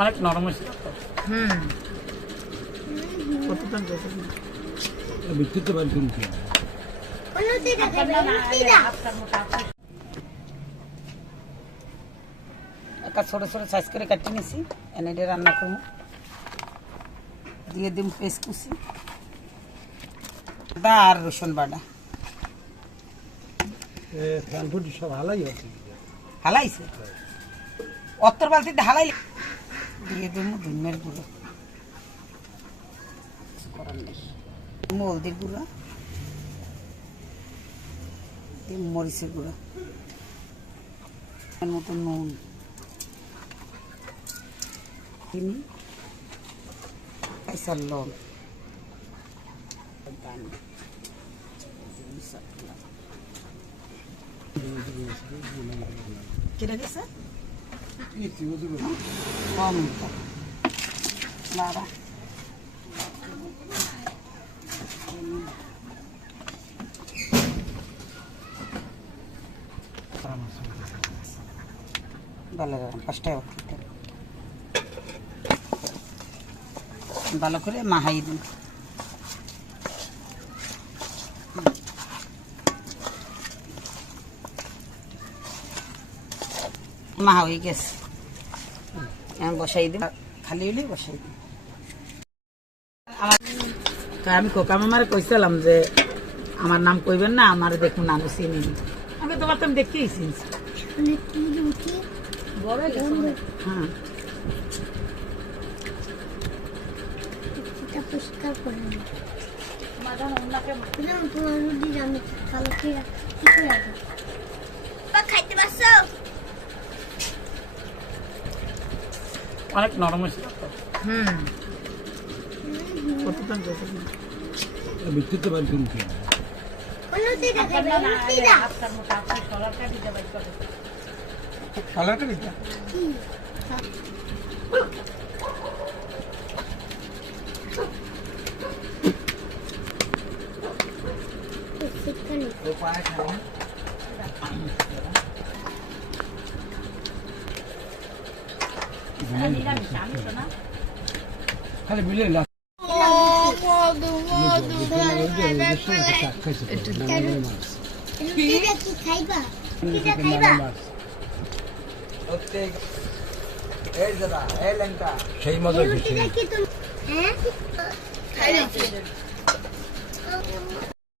অনেক নরম হয়েছে। হুম কতক্ষণ বিক্রিতে পারি কিন্তু একটা ছোট ছোট সাইজ করে কাটিয়ে নিছি এনে দিয়ে রান্না করব। দিয়ে দিম পেস্ট কুচি আদা আর রসুন বাটা। সব হালাই হালাইছে? অত্তর বালতিতে হালাই দিয়ে দিব ধুমের গুঁড়ো। করার নেই হলদির গুঁড়ো দিম মরিচের গুঁড়ো। মতো নুন। চিনি কাইসার লং। কেটে গেছে? কম লাড়া ভালো করে ভালো করে মাহাই দিন। মাহা হয়ে গেছে। এখন বসাই খালি হলে বসাই আমি কোকামামারে কইছিলাম যে আমার নাম কইবেন না আমার দেখুন নাম চিনি। আমি তোমার তো আমি দেখতেই চিনছি হয়ে। পরিষ্কার করে আমি খাইতে পারছ অনেক নরম হয়েছে। হুম। বিক্রিতে পারি কিন্তু রুটিটা কালারটা দিতে। খালি খাইবা? সেই মজা